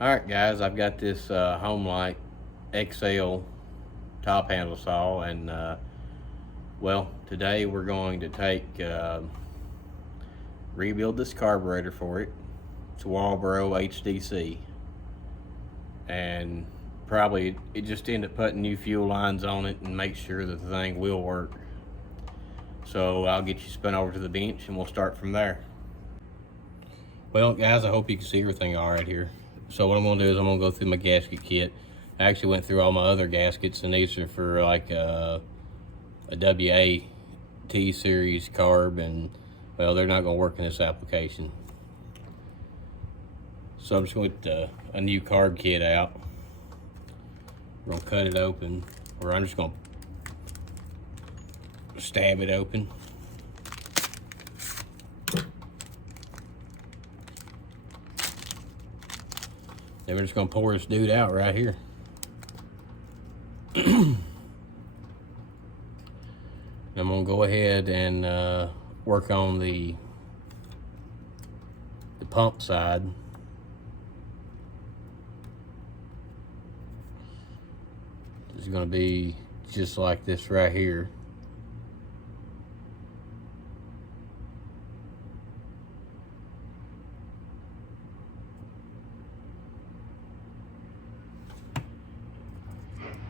Alright guys, I've got this Homelite XL top handle saw, and well, today we're going to rebuild this carburetor for it. It's Walbro HDC, and probably it just end up putting new fuel lines on it and make sure that the thing will work. So I'll get you spun over to the bench and we'll start from there. Well guys, I hope you can see everything all right here. So what I'm gonna do is I'm gonna go through my gasket kit. I actually went through all my other gaskets, and these are for like a WA-T series carb, and well, they're not gonna work in this application. So I'm just gonna get a new carb kit out. We're gonna cut it open, or I'm just gonna stab it open. Then we're just gonna pour this dude out right here. I'm gonna go ahead and work on the pump side. It's gonna be just like this right here.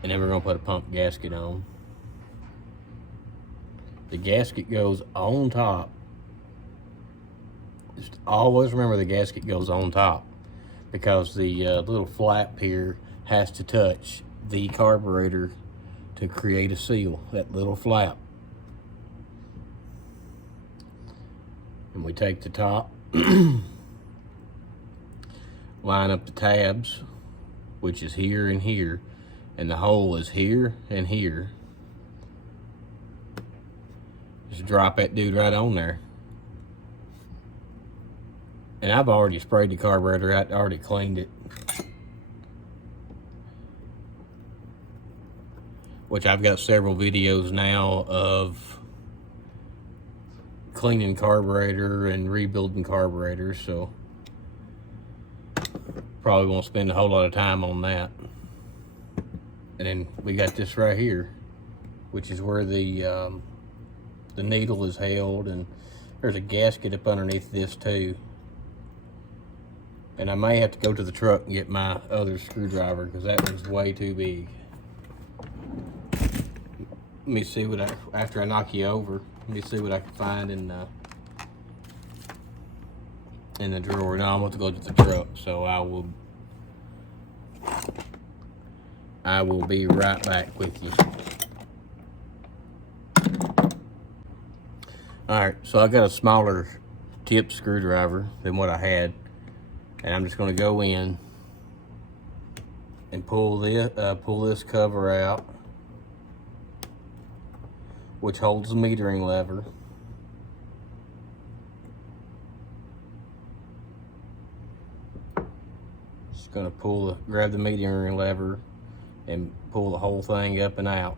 And then we're gonna put a pump gasket on. The gasket goes on top. Just always remember the gasket goes on top, because the little flap here has to touch the carburetor to create a seal, that little flap. And we take the top, line up the tabs, which is here and here, and the hole is here and here. Just drop that dude right on there. And I've already sprayed the carburetor out, already cleaned it. Which I've got several videos now of cleaning carburetor and rebuilding carburetors, so probably won't spend a whole lot of time on that. And then we got this right here, which is where the needle is held, and there's a gasket up underneath this too. And I may have to go to the truck and get my other screwdriver, because that one's way too big. Let me see what after I knock you over, let me see what I can find in the drawer. Now I'm going to go to the truck, so I will be right back with you. Alright, so I got a smaller tip screwdriver than what I had, and I'm just going to go in and pull this cover out, which holds the metering lever. Just going to grab the metering lever and pull the whole thing up and out.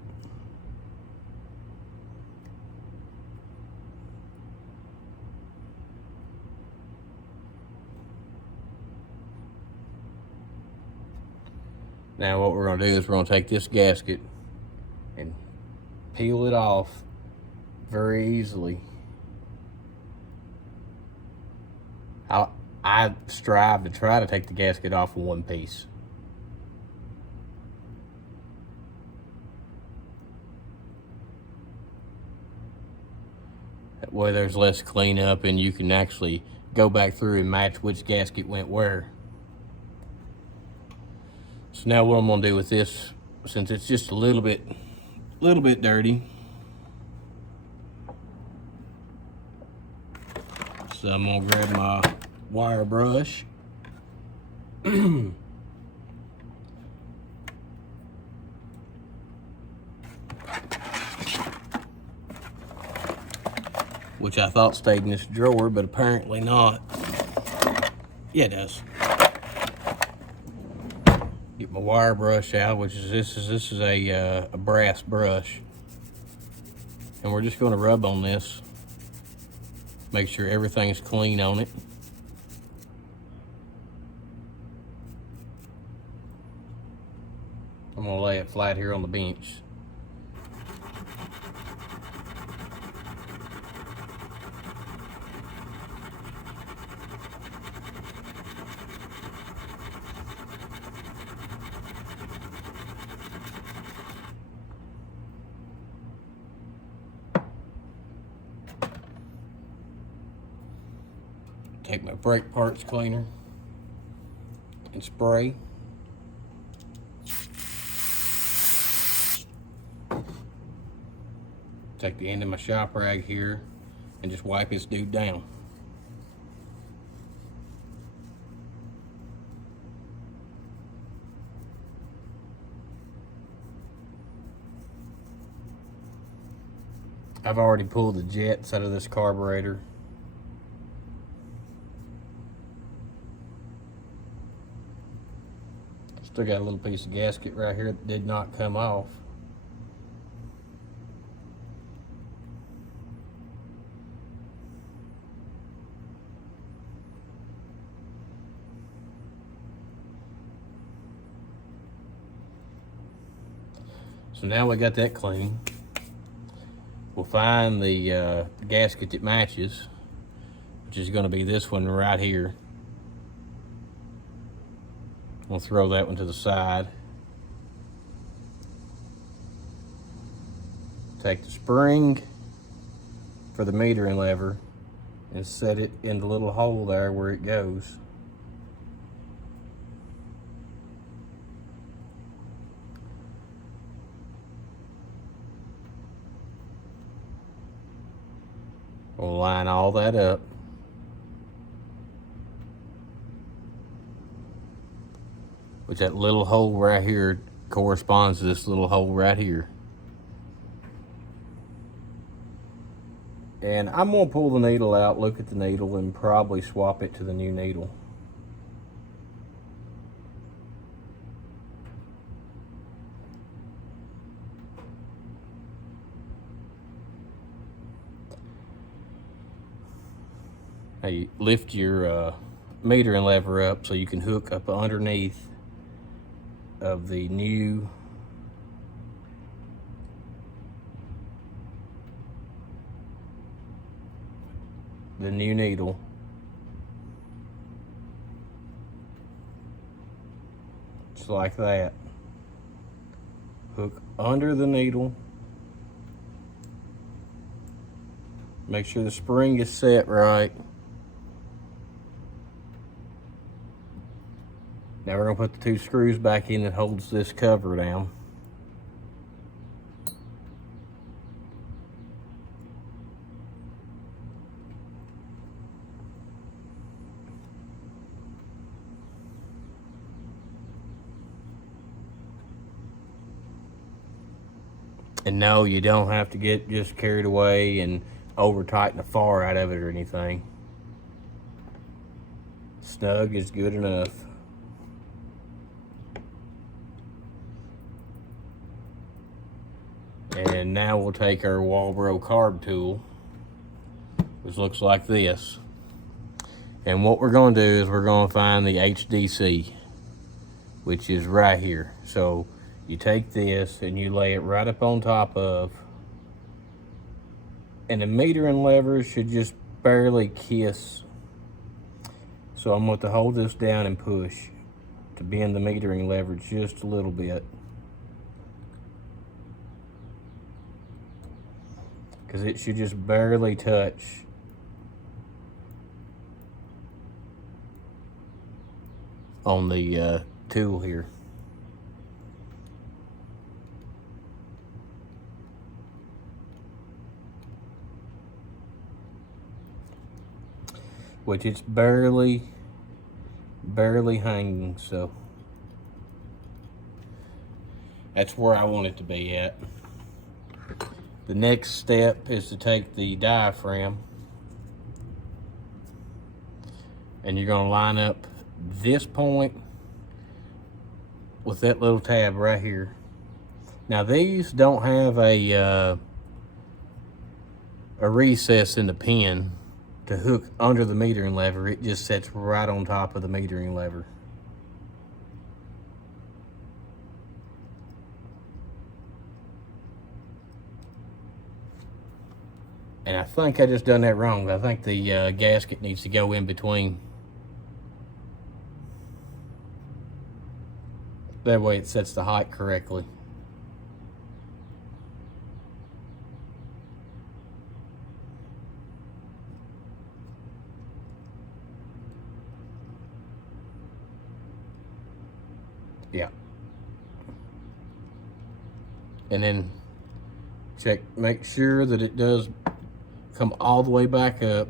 Now what we're going to do is we're going to take this gasket and peel it off very easily. I strive to try to take the gasket off in one piece. That way there's less cleanup, and you can actually go back through and match which gasket went where. So now what I'm gonna do with this, since it's just a little bit dirty, so I'm gonna grab my wire brush. Which I thought stayed in this drawer, but apparently not. Yeah, it does. Get my wire brush out, which is this is a brass brush, and we're just going to rub on this, make sure everything's clean on it. I'm gonna lay it flat here on the bench. Take my brake parts cleaner and spray. Take the end of my shop rag here and just wipe this dude down. I've already pulled the jets out of this carburetor. Still got a little piece of gasket right here that did not come off. So now we got that clean. We'll find the gasket that matches, which is going to be this one right here. We'll throw that one to the side. Take the spring for the metering lever and set it in the little hole there where it goes. We'll line all that up. Which that little hole right here corresponds to this little hole right here. And I'm gonna pull the needle out, look at the needle, and probably swap it to the new needle. Now you lift your metering lever up so you can hook up underneath of the new needle. Just like that. Hook under the needle. Make sure the spring is set right. Now we're going to put the two screws back in that holds this cover down. And no, you don't have to get just carried away and over tighten the far out of it or anything. Snug is good enough. And now we'll take our Walbro carb tool, which looks like this. And what we're going to do is we're going to find the HDC, which is right here. So you take this and you lay it right up on top of, and the metering lever should just barely kiss. So I'm going to hold this down and push to bend the metering lever just a little bit. Because it should just barely touch on the tool here. Which it's barely hanging, so that's where I want it to be at. The next step is to take the diaphragm and you're going to line up this point with that little tab right here. Now these don't have a recess in the pin to hook under the metering lever. It just sits right on top of the metering lever. And I think I just done that wrong. I think the gasket needs to go in between. That way it sets the height correctly. Yeah. And then check, make sure that it does come all the way back up.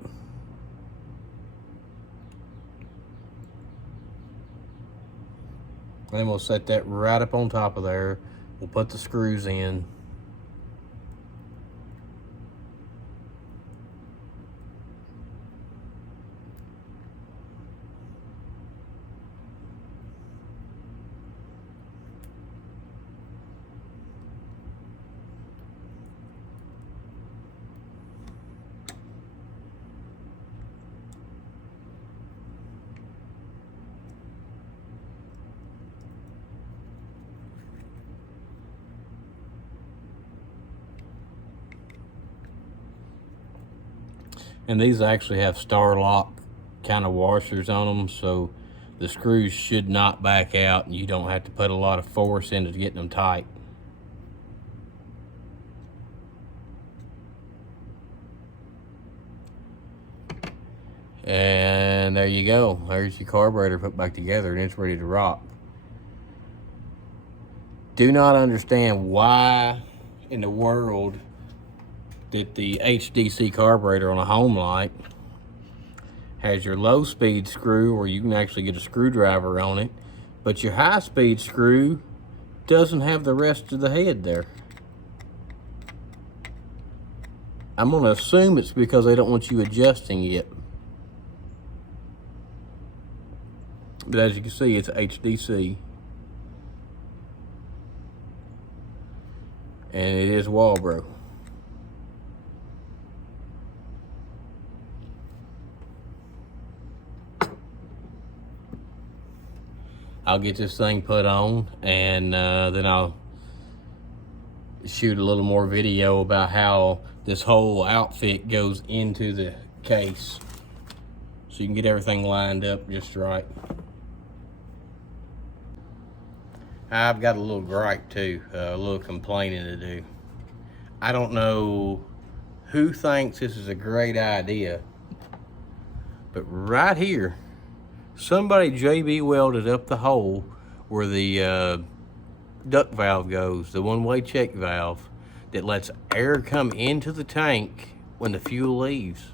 And then we'll set that right up on top of there. We'll put the screws in. And these actually have star lock kind of washers on them, so the screws should not back out and you don't have to put a lot of force into getting them tight. And there you go. There's your carburetor put back together and it's ready to rock. Do not understand why in the world that the HDC carburetor on a Homelite has your low speed screw where you can actually get a screwdriver on it, but your high speed screw doesn't have the rest of the head there. I'm gonna assume it's because they don't want you adjusting it. But as you can see, it's HDC. And it is Walbro. I'll get this thing put on, and then I'll shoot a little more video about how this whole outfit goes into the case, so you can get everything lined up just right. I've got a little gripe too, a little complaining to do. I don't know who thinks this is a great idea, but right here, somebody JB welded up the hole where the duct valve goes, the one-way check valve that lets air come into the tank when the fuel leaves.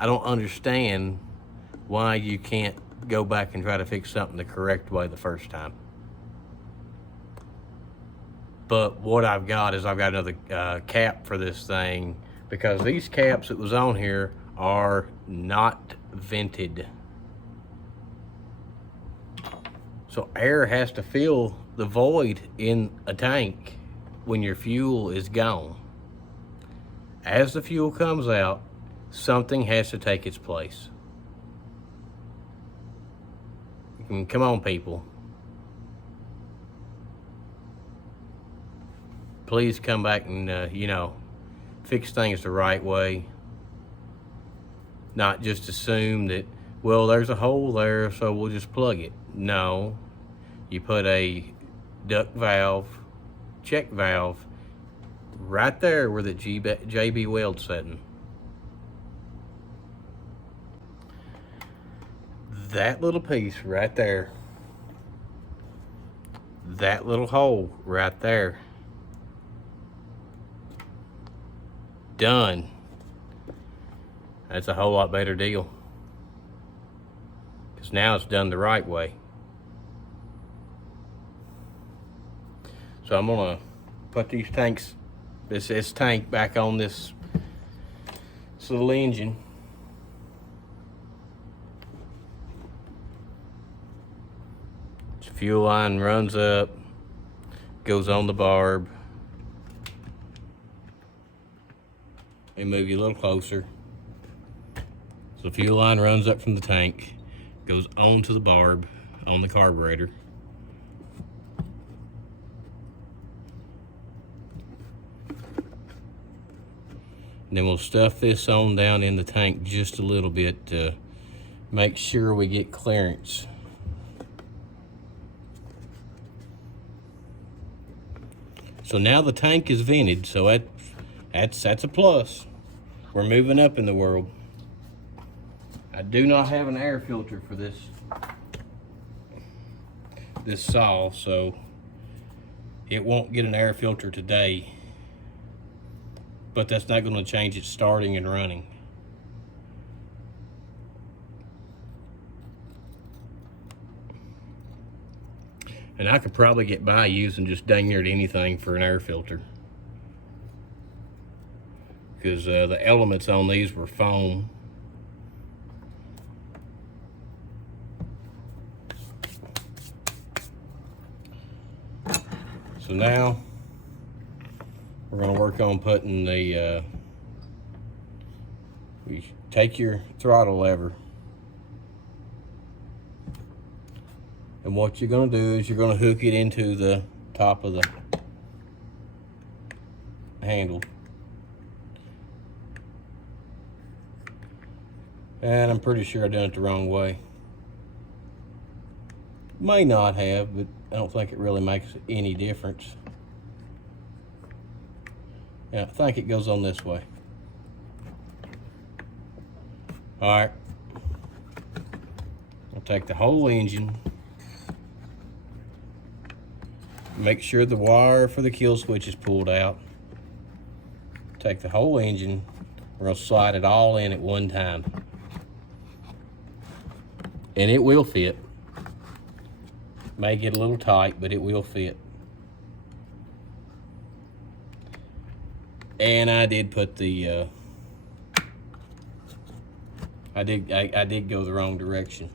I don't understand why you can't go back and try to fix something the correct way the first time. But what I've got is I've got another cap for this thing, because these caps that was on here are not vented. So air has to fill the void in a tank when your fuel is gone. As the fuel comes out, something has to take its place. Come on, people. Please come back and, fix things the right way. Not just assume that, well, there's a hole there, so we'll just plug it. No, you put a duct valve, check valve, right there where the JB weld's setting. That little piece right there, that little hole right there, done. That's a whole lot better deal, because now it's done the right way. So I'm gonna put these tanks, this tank back on this little engine. Fuel line runs up, goes on the barb, and move you a little closer. So the fuel line runs up from the tank, goes onto the barb on the carburetor. And then we'll stuff this on down in the tank just a little bit to make sure we get clearance. So now the tank is vented, so that's a plus. We're moving up in the world. I do not have an air filter for this saw, so it won't get an air filter today. But that's not going to change it starting and running. And I could probably get by using just dang near anything for an air filter, because the elements on these were foam. So now we're going to work on putting the, you take your throttle lever, and what you're going to do is you're going to hook it into the top of the handle. And I'm pretty sure I done it the wrong way. May not have, but I don't think it really makes any difference. Yeah, I think it goes on this way. All right. I'll take the whole engine. Make sure the wire for the kill switch is pulled out. Take the whole engine. We're gonna slide it all in at one time. And it will fit. May get a little tight, but it will fit. And I did put the, I did go the wrong direction.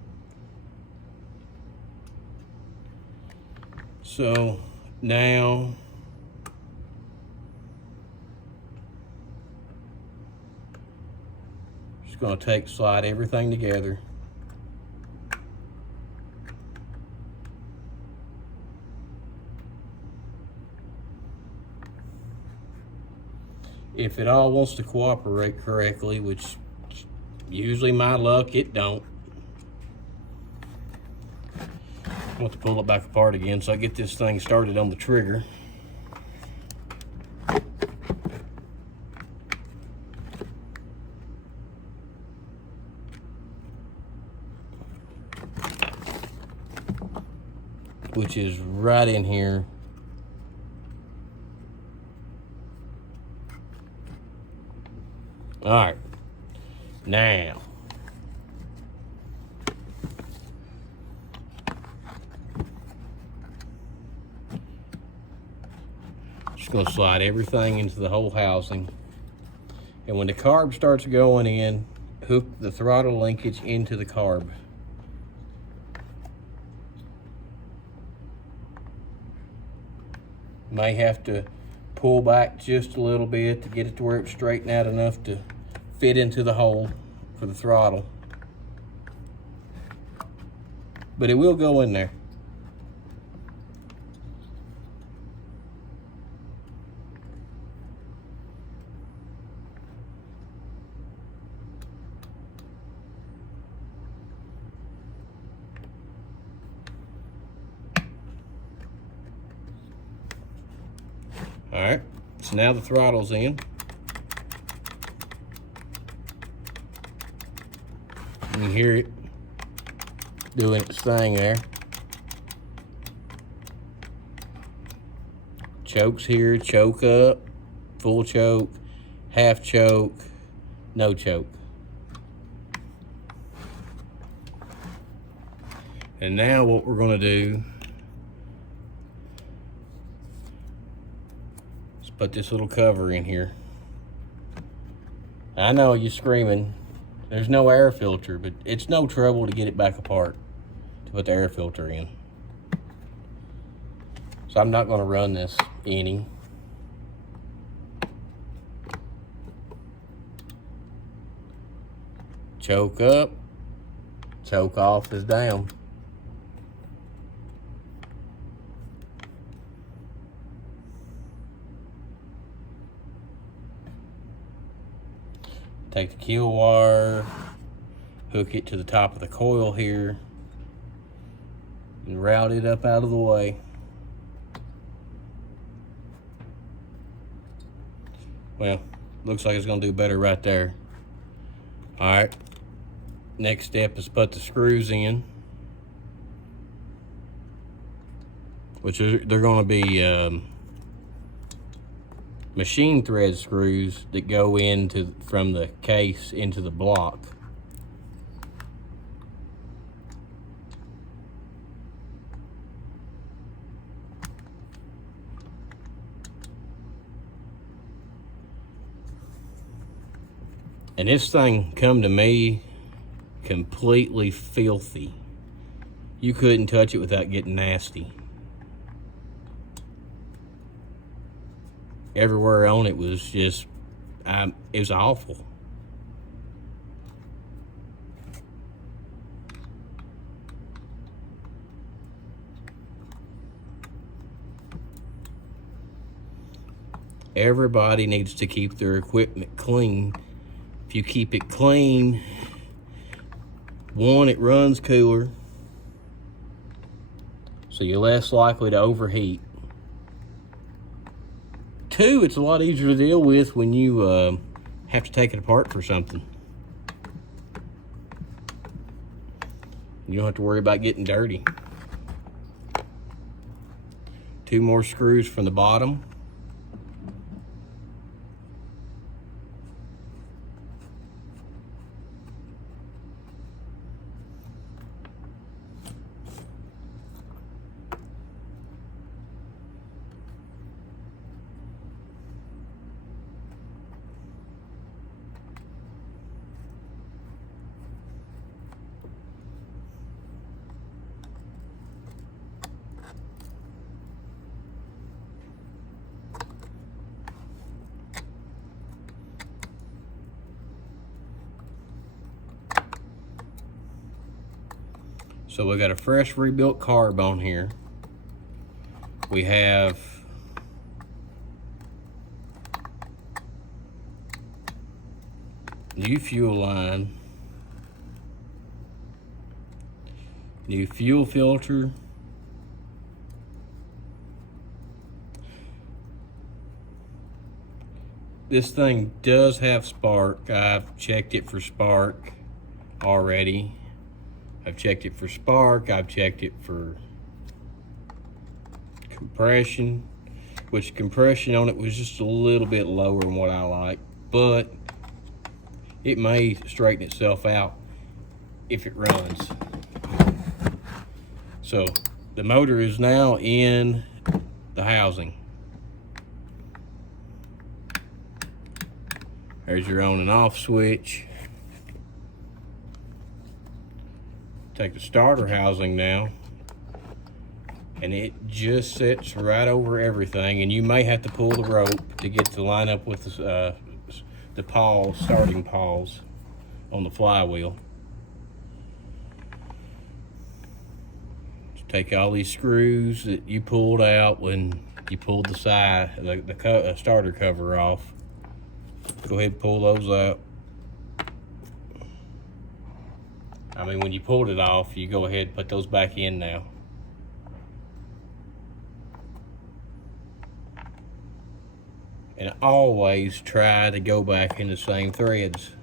So now just gonna slide everything together. If it all wants to cooperate correctly, which usually my luck, it don't. I want to pull it back apart again so I get this thing started on the trigger. Which is right in here. All right, now just gonna slide everything into the whole housing, and when the carb starts going in, hook the throttle linkage into the carb. May have to pull back just a little bit to get it to where it's straightened out enough to fit into the hole for the throttle. But it will go in there. All right, so now the throttle's in. You can hear it doing its thing there. Chokes here, choke up, full choke, half choke, no choke. And now what we're gonna do is put this little cover in here. I know you're screaming, there's no air filter, but it's no trouble to get it back apart to put the air filter in. So I'm not gonna run this any. Choke up, choke off is down. Take the kill wire, hook it to the top of the coil here, and route it up out of the way. Well, looks like it's gonna do better right there. All right, next step is put the screws in, which they're gonna be machine thread screws that go into from the case into the block. And this thing come to me completely filthy. You couldn't touch it without getting nasty. Everywhere on it was just, it was awful. Everybody needs to keep their equipment clean. If you keep it clean, one, it runs cooler, so you're less likely to overheat. Two, it's a lot easier to deal with when you have to take it apart for something. You don't have to worry about getting dirty. 2 more screws from the bottom. So we got a fresh rebuilt carb on here. We have new fuel line, new fuel filter, this thing does have spark. I've checked it for spark already. I've checked it for spark, I've checked it for compression, which compression on it was just a little bit lower than what I like, but it may straighten itself out if it runs. So the motor is now in the housing. There's your on and off switch. Take the starter housing now, and it just sits right over everything, and you may have to pull the rope to get to line up with the pawls, starting pawls on the flywheel. So take all these screws that you pulled out when you pulled the side, the starter cover off. Go ahead and pull those out. I mean, when you pulled it off, you go ahead and put those back in now. And always try to go back in the same threads.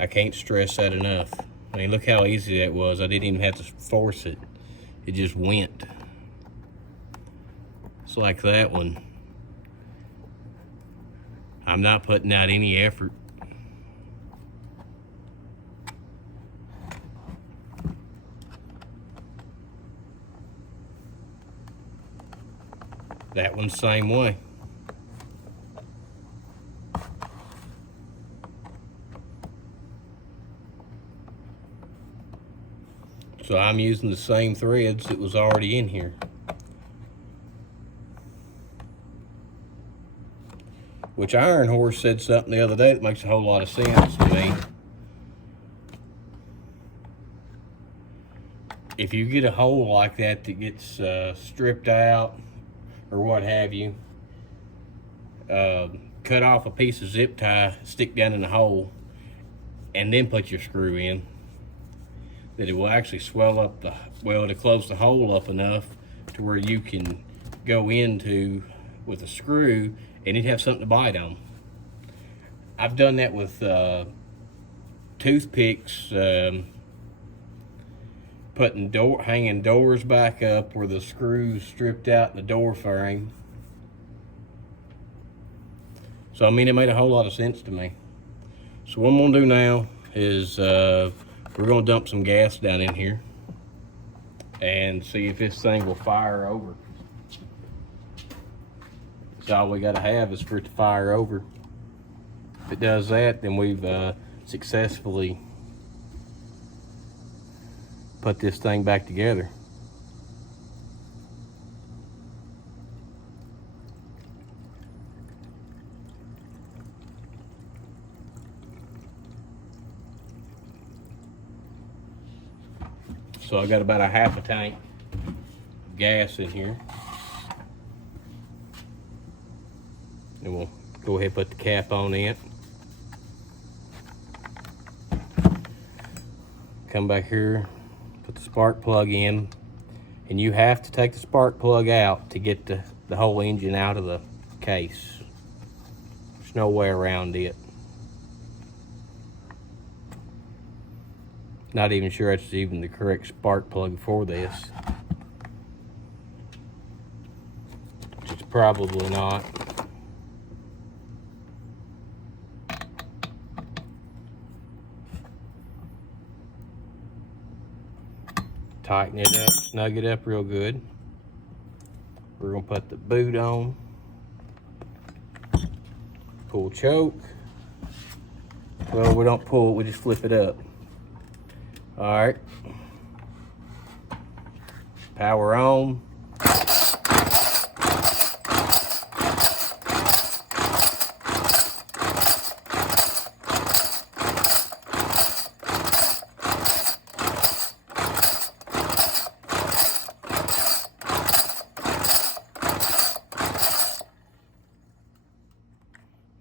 I can't stress that enough. I mean, look how easy that was. I didn't even have to force it. It just went. It's like that one. I'm not putting out any effort. That one's the same way. So I'm using the same threads that was already in here. Which Iron Horse said something the other day that makes a whole lot of sense to me. If you get a hole like that that gets stripped out or what have you, cut off a piece of zip tie, stick down in the hole, and then put your screw in, that it will actually swell up to close the hole up enough to where you can go into with a screw and it'd have something to bite on. I've done that with toothpicks, hanging doors back up where the screws stripped out in the door frame. So I mean, it made a whole lot of sense to me. So what I'm gonna do now is we're gonna dump some gas down in here and see if this thing will fire over. That's all we gotta have is for it to fire over. If it does that, then we've successfully put this thing back together. So I got about a half a tank of gas in here. And we'll go ahead and put the cap on it. Come back here, put the spark plug in, and you have to take the spark plug out to get the whole engine out of the case. There's no way around it. Not even sure it's even the correct spark plug for this. It's probably not. Tighten it up, snug it up real good. We're gonna put the boot on. Pull choke. Well, we don't pull it, we just flip it up. All right. Power on.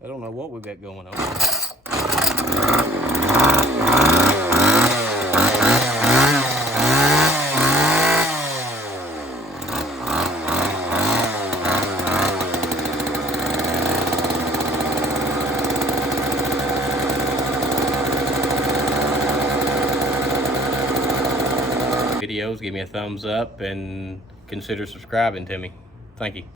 I don't know what we've got going on. Videos, give me a thumbs up and consider subscribing to me. Thank you.